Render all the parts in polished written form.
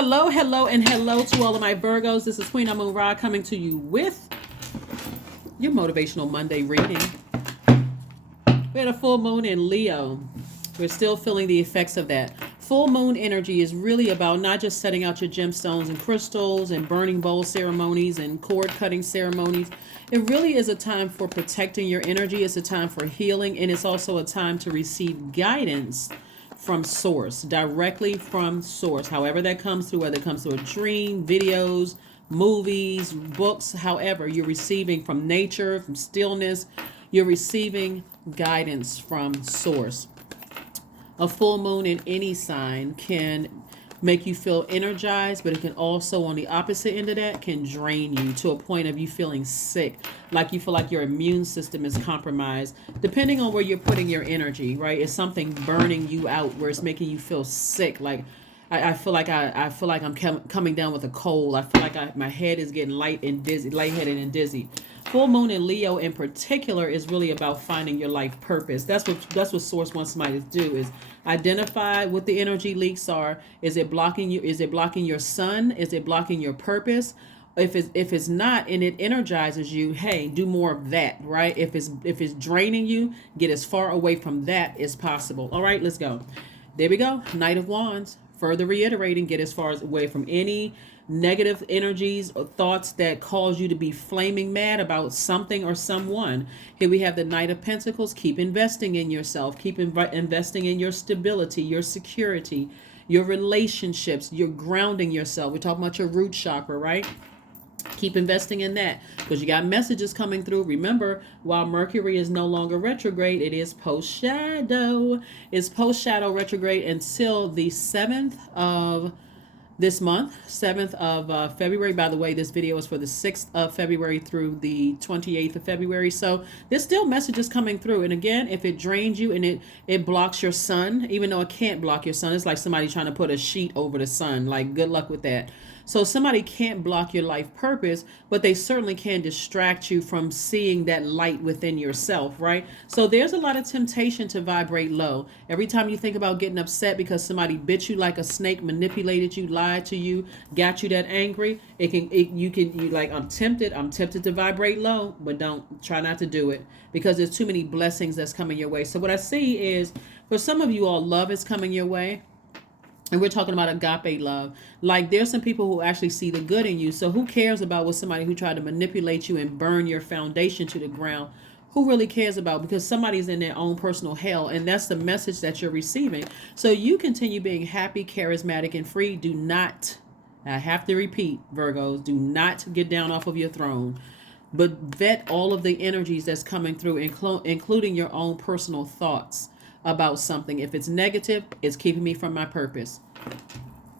Hello, hello, and hello to all of my Virgos. This is Queen Amun Ra coming to you with your Motivational Monday reading. We had a full moon in Leo. We're still feeling the effects of that. Full moon energy is really about not just setting out your gemstones and crystals and burning bowl ceremonies and cord cutting ceremonies. It really is a time for protecting your energy. It's a time for healing, and it's also a time to receive guidance from source, directly from source, however that comes through, whether it comes through a dream, videos, movies, books, however you're receiving from nature, from stillness, you're receiving guidance from source. A full moon in any sign can make you feel energized, but it can also, on the opposite end of that, can drain you to a point of you feeling sick, like you feel like your immune system is compromised, depending on where you're putting your energy, right? It's something burning you out where it's making you feel sick. Like I feel like I'm coming down with a cold. I feel like my head is getting lightheaded and dizzy. Full moon in Leo in particular is really about finding your life purpose. That's what Source wants somebody to do, is identify what the energy leaks are. Is it blocking you? Is it blocking your sun? Is it blocking your purpose? If it's not and it energizes you, hey, do more of that, right? If it's draining you, get as far away from that as possible. All right, let's go. There we go. Knight of Wands. Further reiterating, get as far away from any negative energies or thoughts that cause you to be flaming mad about something or someone. Here we have the Knight of Pentacles. Keep investing in yourself. Keep investing in your stability, your security, your relationships. You're grounding yourself. We're talking about your root chakra, right? Keep investing in that because you got messages coming through. Remember, while Mercury is no longer retrograde, it is post-shadow. It's post-shadow retrograde until the 7th of this month, 7th of February. By the way, this video is for the 6th of February through the 28th of February. So there's still messages coming through. And again, if it drains you and it blocks your sun, even though it can't block your sun, it's like somebody trying to put a sheet over the sun. Like, good luck with that. So somebody can't block your life purpose, but they certainly can distract you from seeing that light within yourself, right? So there's a lot of temptation to vibrate low. Every time you think about getting upset because somebody bit you like a snake, manipulated you, lied to you, got you that angry, you like, I'm tempted to vibrate low, but try not to do it because there's too many blessings that's coming your way. So what I see is, for some of you all, love is coming your way. And we're talking about agape love. Like, there's some people who actually see the good in you. So who cares about what somebody who tried to manipulate you and burn your foundation to the ground? Who really cares about? Because somebody's in their own personal hell. And that's the message that you're receiving. So you continue being happy, charismatic, and free. Do not, I have to repeat, Virgos, do not get down off of your throne. But vet all of the energies that's coming through, including your own personal thoughts about something. If it's negative, it's keeping me from my purpose.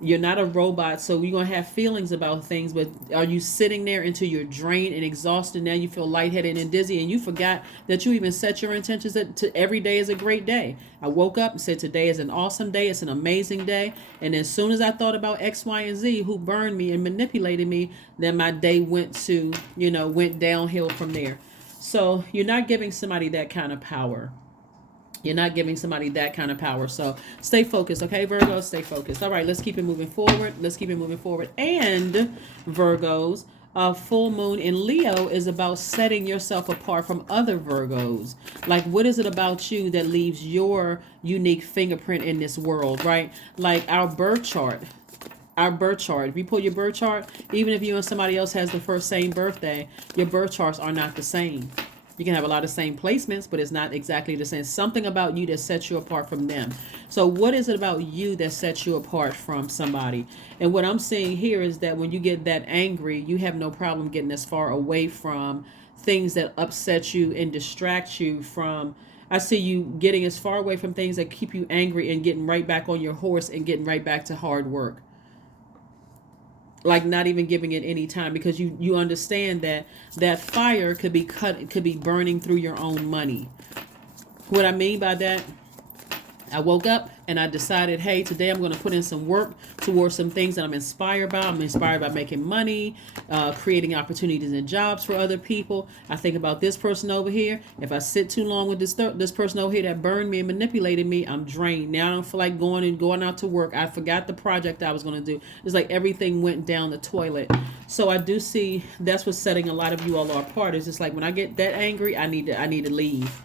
You're not a robot, so you're going to have feelings about things, but are you sitting there until you're drained and exhausted? Now you feel lightheaded and dizzy, and you forgot that you even set your intentions to every day is a great day. I woke up and said today is an awesome day, it's an amazing day, and as soon as I thought about X, Y, and Z who burned me and manipulated me, then my day went downhill from there. So you're not giving somebody that kind of power. You're not giving somebody that kind of power. So stay focused, okay, Virgos? Stay focused. All right, let's keep it moving forward. And Virgos, full moon in Leo is about setting yourself apart from other Virgos. Like, what is it about you that leaves your unique fingerprint in this world, right? Like our birth chart. If you pull your birth chart, even if you and somebody else has the same birthday, your birth charts are not the same. You can have a lot of same placements, but it's not exactly the same. Something about you that sets you apart from them. So what is it about you that sets you apart from somebody? And what I'm seeing here is that when you get that angry, you have no problem getting as far away from things that upset you and distract you from. I see you getting as far away from things that keep you angry and getting right back on your horse and getting right back to hard work. Like, not even giving it any time, because you understand that fire could be burning through your own money. What I mean by that, I woke up and I decided, hey, today I'm going to put in some work towards some things that I'm inspired by. I'm inspired by making money, creating opportunities and jobs for other people. I think about this person over here. If I sit too long with this person over here that burned me and manipulated me, I'm drained. Now I don't feel like going out to work. I forgot the project I was going to do. It's like everything went down the toilet. So I do see that's what's setting a lot of you all apart. It's just like when I get that angry, I need to leave.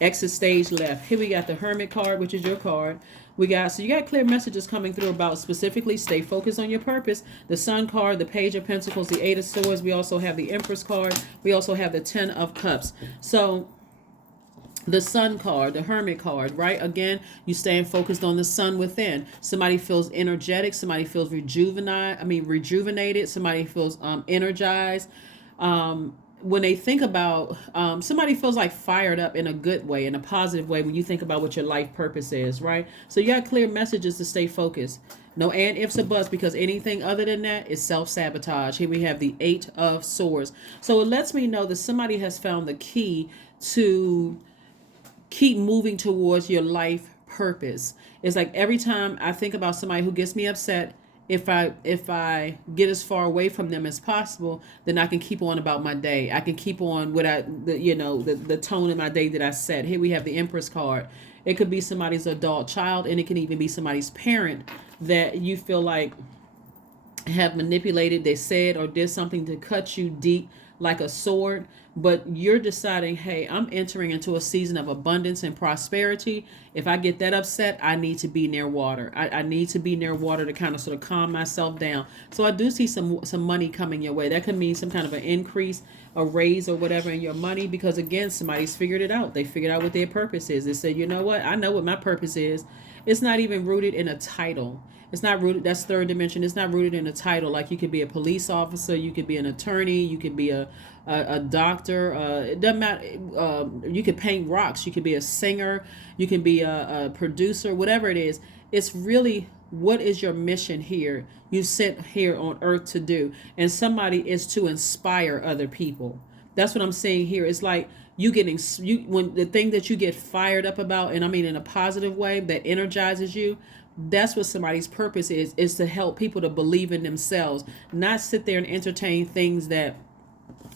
Exit stage left. Here we got the Hermit card, which is your card. So you got clear messages coming through about specifically stay focused on your purpose. The Sun card, the Page of Pentacles, the Eight of Swords. We also have the Empress card. We also have the Ten of Cups. So the Sun card, the Hermit card, right? Again, you staying focused on the sun within. Somebody feels energetic. Somebody feels rejuvenated. Somebody feels energized. When they think about somebody feels like fired up in a good way, in a positive way, when you think about what your life purpose is, right? So you got clear messages to stay focused. No and ifs or buts, because anything other than that is self-sabotage. Here we have the Eight of Swords. So it lets me know that somebody has found the key to keep moving towards your life purpose. It's like every time I think about somebody who gets me upset, if I get as far away from them as possible, then I can keep on about my day. I can keep on what the tone of my day that I set. Here we have the Empress card. It could be somebody's adult child, and it can even be somebody's parent that you feel like have manipulated. They said or did something to cut you deep like a sword, but you're deciding, hey, I'm entering into a season of abundance and prosperity. If I get that upset, I need to be near water. I need to be near water to kind of sort of calm myself down. So I do see some money coming your way. That could mean some kind of an increase, a raise or whatever in your money, because again, somebody's figured it out. They figured out what their purpose is. They said, you know what? I know what my purpose is. It's not even rooted in a title. It's not rooted. That's third dimension. It's not rooted in a title. Like you could be a police officer, you could be an attorney, you could be a doctor. It doesn't matter. You could paint rocks. You could be a singer. You can be a producer. Whatever it is, it's really what is your mission here? You sit here on earth to do, and somebody is to inspire other people. That's what I'm saying here. It's like when the thing that you get fired up about, and I mean in a positive way, that energizes you. That's what somebody's purpose is to help people to believe in themselves, not sit there and entertain things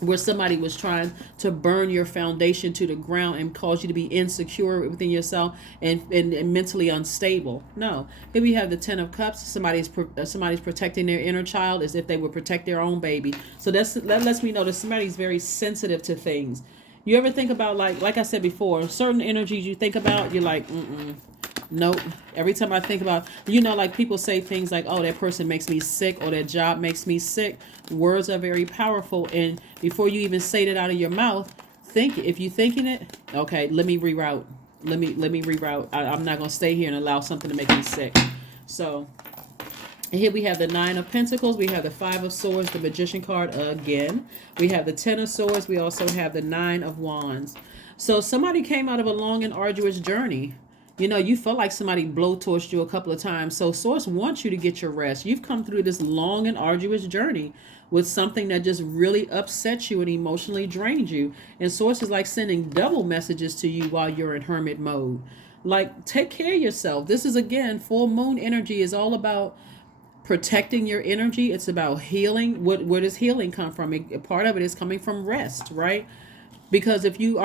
where somebody was trying to burn your foundation to the ground and cause you to be insecure within yourself and mentally unstable. No. Here we have the Ten of Cups. Somebody's protecting their inner child as if they would protect their own baby. So that lets me know that somebody's very sensitive to things. You ever think about, like I said before, certain energies you think about, you're like, nope. Every time I think about, like people say things like, oh, that person makes me sick, or that job makes me sick. Words are very powerful. And before you even say that out of your mouth, if you're thinking it, okay, let me reroute. Let me reroute. I'm not going to stay here and allow something to make me sick. So here we have the Nine of Pentacles. We have the Five of Swords, the Magician card again. We have the Ten of Swords. We also have the Nine of Wands. So somebody came out of a long and arduous journey. You felt like somebody blowtorched you a couple of times. So Source wants you to get your rest. You've come through this long and arduous journey with something that just really upsets you and emotionally drained you. And Source is like sending double messages to you while you're in hermit mode. Like, take care of yourself. This is, again, full moon energy is all about protecting your energy. It's about healing. Where does healing come from? Part of it is coming from rest, right? Because if you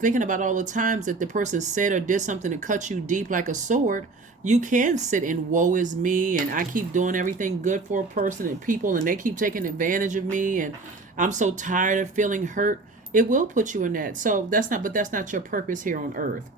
thinking about all the times that the person said or did something to cut you deep like a sword, you can sit in woe is me, and I keep doing everything good for a person and people, and they keep taking advantage of me, and I'm so tired of feeling hurt. It will put you in that. So that's not your purpose here on earth.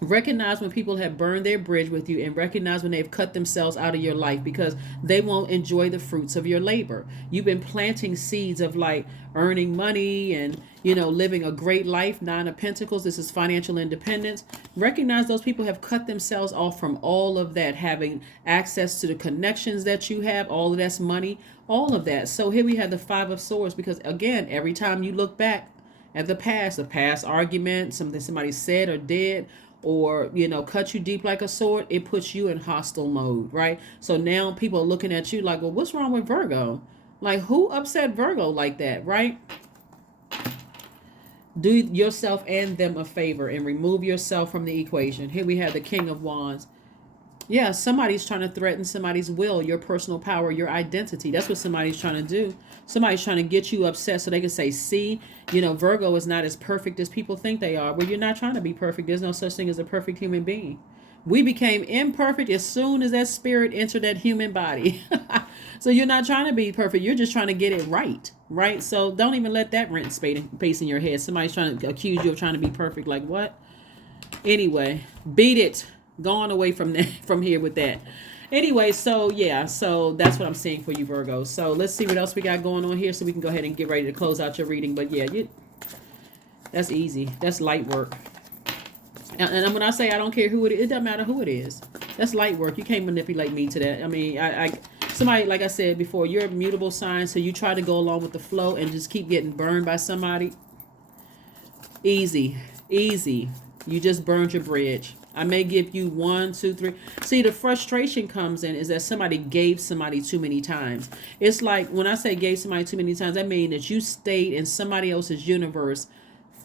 Recognize when people have burned their bridge with you, and recognize when they've cut themselves out of your life, because they won't enjoy the fruits of your labor. You've been planting seeds of like earning money and living a great life. Nine of Pentacles, this is financial independence. Recognize those people have cut themselves off from all of that, having access to the connections that you have, all of that's money, all of that. So here we have the Five of Swords, because again, every time you look back at the past argument, something somebody said or did, or cut you deep like a sword, it puts you in hostile mode, right? So now people are looking at you like, well, what's wrong with Virgo? Like, who upset Virgo like that, right? Do yourself and them a favor and remove yourself from the equation. Here we have the King of Wands. Yeah, somebody's trying to threaten somebody's will, your personal power, your identity. That's what somebody's trying to do. Somebody's trying to get you upset so they can say, see, Virgo is not as perfect as people think they are. Well, you're not trying to be perfect. There's no such thing as a perfect human being. We became imperfect as soon as that spirit entered that human body. So you're not trying to be perfect. You're just trying to get it right. Right? So don't even let that rent space in your head. Somebody's trying to accuse you of trying to be perfect. Like what? Anyway, beat it. Gone away from here with that. Anyway, so yeah, so that's what I'm seeing for you, Virgo. So let's see what else we got going on here so we can go ahead and get ready to close out your reading. But yeah, that's easy. That's light work. And when I say I don't care who it is, it doesn't matter who it is. That's light work. You can't manipulate me to that. I mean, somebody, like I said before, you're a mutable sign, so you try to go along with the flow and just keep getting burned by somebody. Easy. You just burned your bridge. I may give you 1, 2, 3. See, the frustration comes in is that somebody gave somebody too many times. It's like when I say gave somebody too many times, I mean that you stayed in somebody else's universe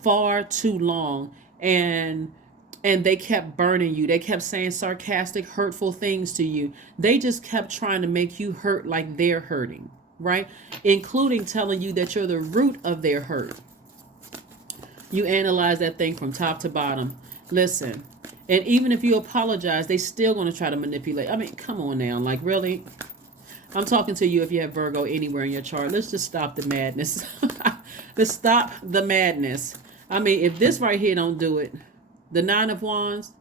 far too long, and they kept burning you. They kept saying sarcastic, hurtful things to you. They just kept trying to make you hurt like they're hurting, right? Including telling you that you're the root of their hurt. You analyze that thing from top to bottom. Listen. And even if you apologize, they still going to try to manipulate. I mean, come on now. Like, really? I'm talking to you if you have Virgo anywhere in your chart. Let's just stop the madness. Let's stop the madness. I mean, if this right here don't do it, the 9 of Wands,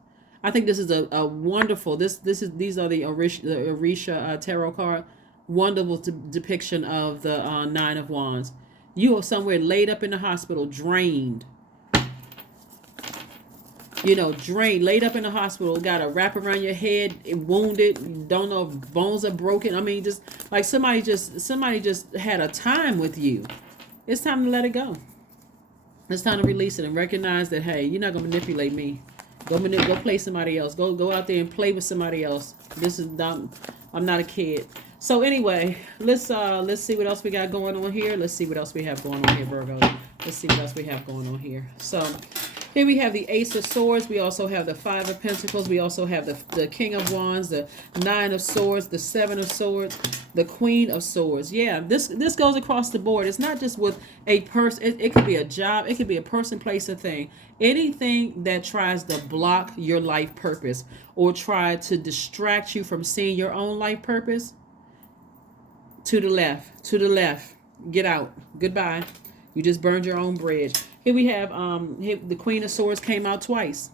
I think this is a wonderful, these are the Orisha tarot card. Wonderful depiction of the 9 of Wands. You are somewhere laid up in the hospital, drained. Drained, laid up in the hospital, got a wrap around your head, wounded, don't know if bones are broken. I mean, just like somebody just had a time with you. It's time to let it go. It's time to release it and recognize that, hey, you're not gonna manipulate me. Go play somebody else. Go out there and play with somebody else. I'm not a kid. So anyway, let's see what else we got going on here. Let's see what else we have going on here, Virgo. Let's see what else we have going on here. So here we have the Ace of Swords. We also have the 5 of Pentacles. We also have the King of Wands, the 9 of Swords, the 7 of Swords, the Queen of Swords. Yeah, this goes across the board. It's not just with a person. It could be a job. It could be a person, place, or thing. Anything that tries to block your life purpose or try to distract you from seeing your own life purpose, to the left. Get out. Goodbye. You just burned your own bridge. Here we have the Queen of Swords came out twice.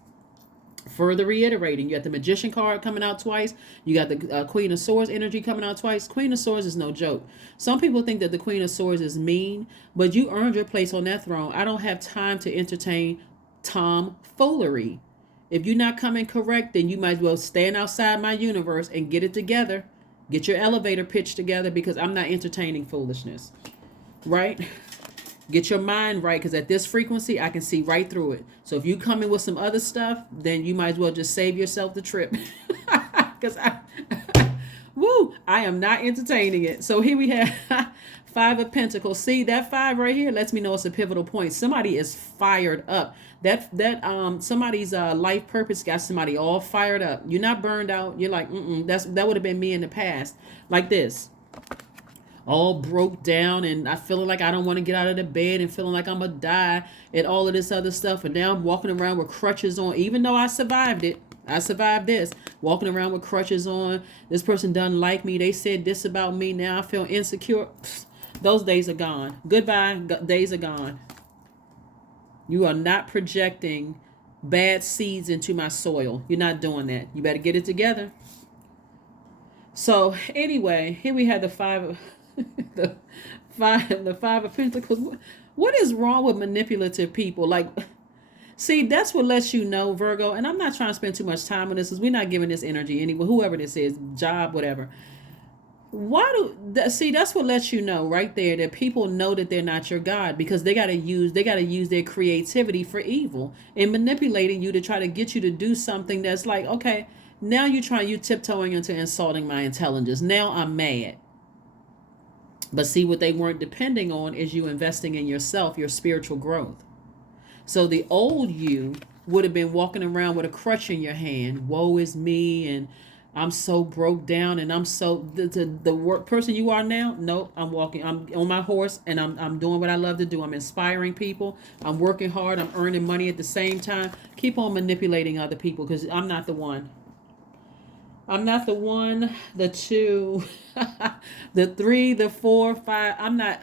Further reiterating, you got the Magician card coming out twice. You got the Queen of Swords energy coming out twice. Queen of Swords is no joke. Some people think that the Queen of Swords is mean, but you earned your place on that throne. I don't have time to entertain tomfoolery. If you're not coming correct, then you might as well stand outside my universe and get it together. Get your elevator pitch together, because I'm not entertaining foolishness. Right? Get your mind right, because at this frequency, I can see right through it. So if you come in with some other stuff, then you might as well just save yourself the trip. Because I am not entertaining it. So here we have 5 of Pentacles. See, that 5 right here lets me know it's a pivotal point. Somebody is fired up. That somebody's life purpose got somebody all fired up. You're not burned out. You're like, that would have been me in the past. Like this. All broke down, and I feeling like I don't want to get out of the bed, and feeling like I'm gonna die, and all of this other stuff. And now I'm walking around with crutches on, even though I survived it. I survived this. Walking around with crutches on. This person doesn't like me. They said this about me. Now I feel insecure. Those days are gone. Goodbye. Days are gone. You are not projecting bad seeds into my soil. You're not doing that. You better get it together. So anyway, here we have the 5 of the 5 of Pentacles. What is wrong with manipulative people? Like, see, that's what lets you know, Virgo. And I'm not trying to spend too much time on this, because we're not giving this energy anyway. Whoever this is, job, whatever. That's what lets you know right there that people know that they're not your God, because they gotta use their creativity for evil and manipulating you to try to get you to do something that's like, okay, now you tiptoeing into insulting my intelligence. Now I'm mad. But see, what they weren't depending on is you investing in yourself, your spiritual growth. So the old you would have been walking around with a crutch in your hand. Woe is me, and I'm so broke down, and I'm so the work person you are now. Nope, I'm walking. I'm on my horse, and I'm doing what I love to do. I'm inspiring people. I'm working hard. I'm earning money at the same time. Keep on manipulating other people, because I'm not the one. I'm not the one, the two, the three, the four, five. I'm not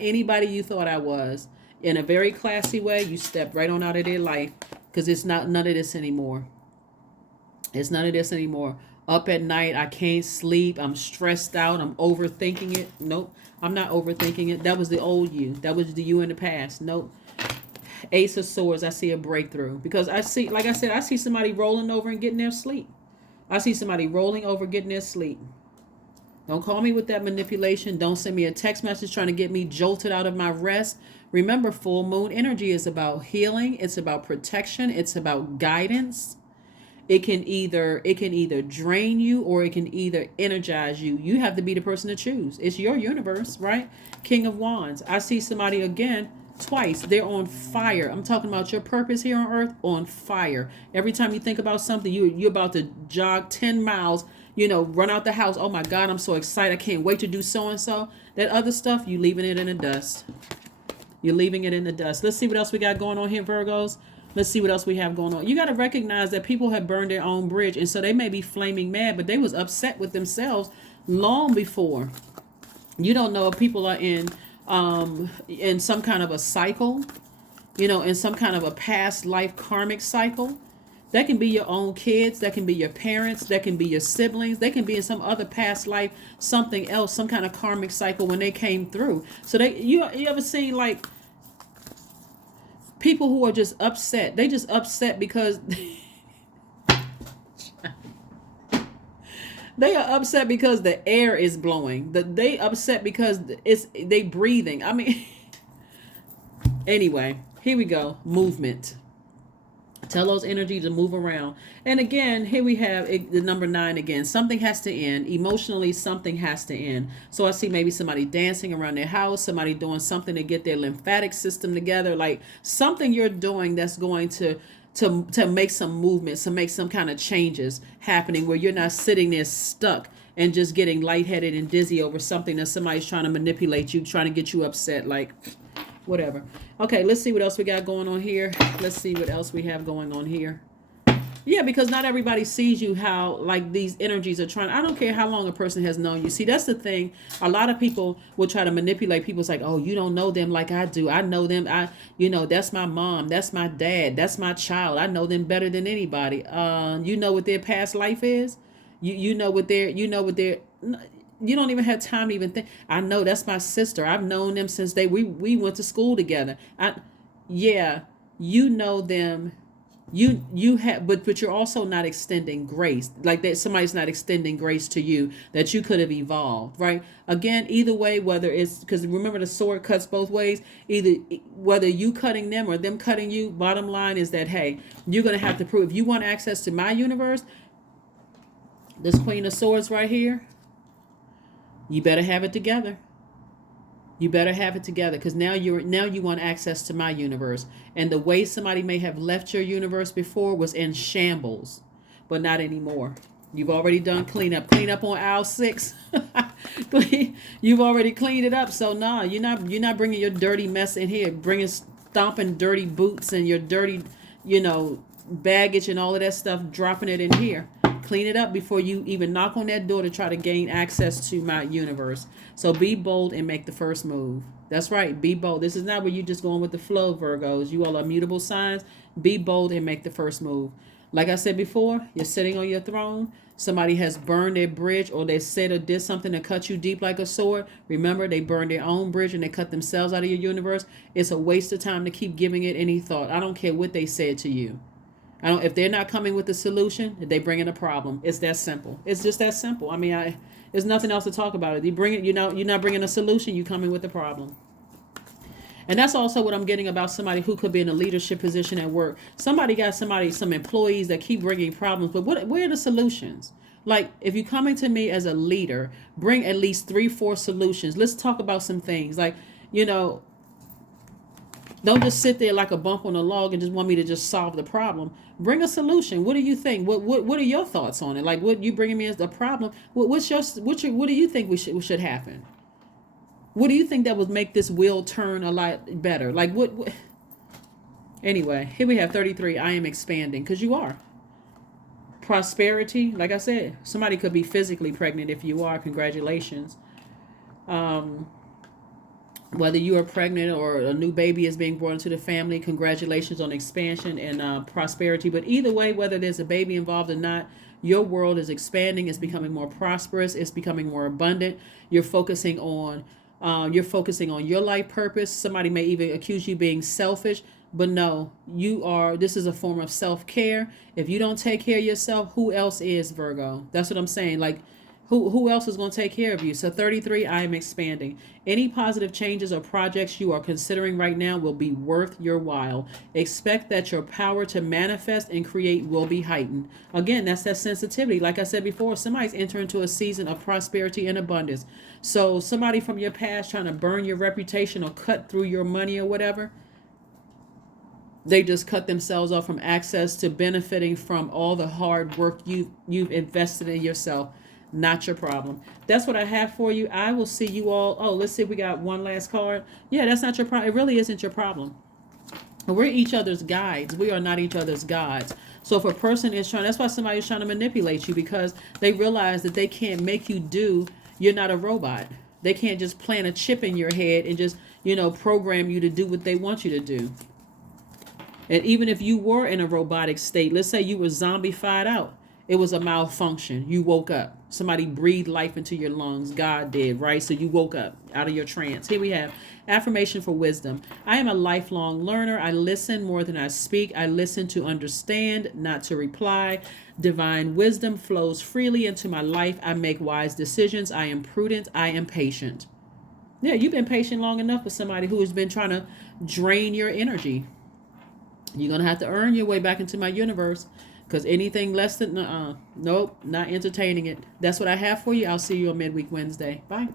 anybody you thought I was. In a very classy way, you stepped right on out of their life, because it's not none of this anymore. It's none of this anymore. Up at night, I can't sleep. I'm stressed out. I'm overthinking it. Nope. I'm not overthinking it. That was the old you. That was the you in the past. Nope. Ace of Swords, I see a breakthrough. Because I see, like I said, I see somebody rolling over and getting their sleep. I see somebody rolling over, getting their sleep. Don't call me with that manipulation. Don't send me a text message trying to get me jolted out of my rest. Remember, full moon energy is about healing. It's about protection. It's about guidance. It can either drain you, or it can either energize you. You have to be the person to choose. It's your universe, right? King of Wands. I see somebody again twice. They're on fire. I'm talking about your purpose here on earth, on fire. Every time you think about something, you're about to jog 10 miles, run out the house. Oh my God, I'm so excited. I can't wait to do so and so. That other stuff, you leaving it in the dust. You're leaving it in the dust. Let's see what else we got going on here, Virgos. Let's see what else we have going on. You got to recognize that people have burned their own bridge, and so they may be flaming mad, but they was upset with themselves long before. You don't know if people are in some kind of a cycle, in some kind of a past life karmic cycle. That can be your own kids, that can be your parents, that can be your siblings, they can be in some other past life, something else, some kind of karmic cycle when they came through. So you ever seen like people who are just upset? They just upset because they are upset because the air is blowing. They upset because they breathing. I mean, anyway, here we go. Movement. Tell those energies to move around. And again, here we have the number 9 again. Something has to end. Emotionally, something has to end. So I see maybe somebody dancing around their house, somebody doing something to get their lymphatic system together, like something you're doing that's going to make some movements, to make some kind of changes happening, where you're not sitting there stuck and just getting lightheaded and dizzy over something that somebody's trying to manipulate you, trying to get you upset, like whatever. Okay, let's see what else we got going on here. Let's see what else we have going on here. Yeah, because not everybody sees you how, like, these energies are trying. I don't care how long a person has known you. See, that's the thing. A lot of people will try to manipulate people. It's like, oh, you don't know them like I do. I know them. That's my mom. That's my dad. That's my child. I know them better than anybody. You know what their past life is? You know what their you don't even have time to even think. I know that's my sister. I've known them since we went to school together. You know them. You have, but you're also not extending grace, like that somebody's not extending grace to you, that you could have evolved, right? Again, either way, whether it's, because remember the sword cuts both ways, either whether you cutting them or them cutting you, bottom line is that, hey, you're going to have to prove, if you want access to my universe, this Queen of Swords right here, you better have it together. You better have it together, because now you want access to my universe. And the way somebody may have left your universe before was in shambles, but not anymore. You've already done cleanup. Cleanup on aisle 6. You've already cleaned it up. So nah, you're not bringing your dirty mess in here. Bringing stomping dirty boots and your dirty, baggage and all of that stuff. Dropping it in here. Clean it up before you even knock on that door to try to gain access to my universe. So be bold and make the first move. That's right. Be bold. This is not where you just going with the flow, Virgos. You all are mutable signs. Be bold and make the first move. Like I said before, you're sitting on your throne. Somebody has burned their bridge, or they said or did something to cut you deep like a sword. Remember, they burned their own bridge and they cut themselves out of your universe. It's a waste of time to keep giving it any thought. I don't care what they said to you. If they're not coming with a solution, they bring in a problem. It's that simple. It's just that simple. I mean, there's nothing else to talk about it. You bring it, you're not bringing a solution. You coming with a problem. And that's also what I'm getting about somebody who could be in a leadership position at work. Some employees that keep bringing problems, but where are the solutions? Like, if you're coming to me as a leader, bring at least 3-4 solutions. Let's talk about some things. Like, Don't just sit there like a bump on a log and just want me to just solve the problem. Bring a solution. What do you think? What are your thoughts on it? Like, what you bringing me as the problem? What do you think should happen? What do you think that would make this wheel turn a lot better? Like, what? Anyway, here we have 33. I am expanding, because you are. Prosperity, like I said, somebody could be physically pregnant. If you are, congratulations. Whether you are pregnant or a new baby is being born into the family, congratulations on expansion and prosperity. But either way, whether there's a baby involved or not, your world is expanding. It's becoming more prosperous. It's becoming more abundant. You're focusing on your life purpose. Somebody may even accuse you being selfish, but no, you are. This is a form of self-care. If you don't take care of yourself, who else is, Virgo? That's what I'm saying. Like, who else is going to take care of you? So 33, I am expanding. Any positive changes or projects you are considering right now will be worth your while. Expect that your power to manifest and create will be heightened. Again, that's that sensitivity. Like I said before, somebody's entering into a season of prosperity and abundance. So somebody from your past trying to burn your reputation or cut through your money or whatever, they just cut themselves off from access to benefiting from all the hard work you've invested in yourself. Not your problem. That's what I have for you. I will see you all. Oh, let's see if we got one last card. Yeah, that's not your problem. It really isn't your problem. We're each other's guides. We are not each other's gods. So if a person is trying, that's why somebody's trying to manipulate you, because they realize that they can't make you do. You're not a robot. They can't just plant a chip in your head and just, program you to do what they want you to do. And even if you were in a robotic state, let's say you were zombified out. It was a malfunction. You woke up. Somebody breathed life into your lungs. God did, right? So you woke up out of your trance. Here we have affirmation for wisdom. I am a lifelong learner. I listen more than I speak. I listen to understand, not to reply. Divine wisdom flows freely into my life. I make wise decisions. I am prudent. I am patient. Yeah, you've been patient long enough for somebody who has been trying to drain your energy. You're going to have to earn your way back into my universe. Because anything less than, nope, not entertaining it. That's what I have for you. I'll see you on Midweek Wednesday. Bye.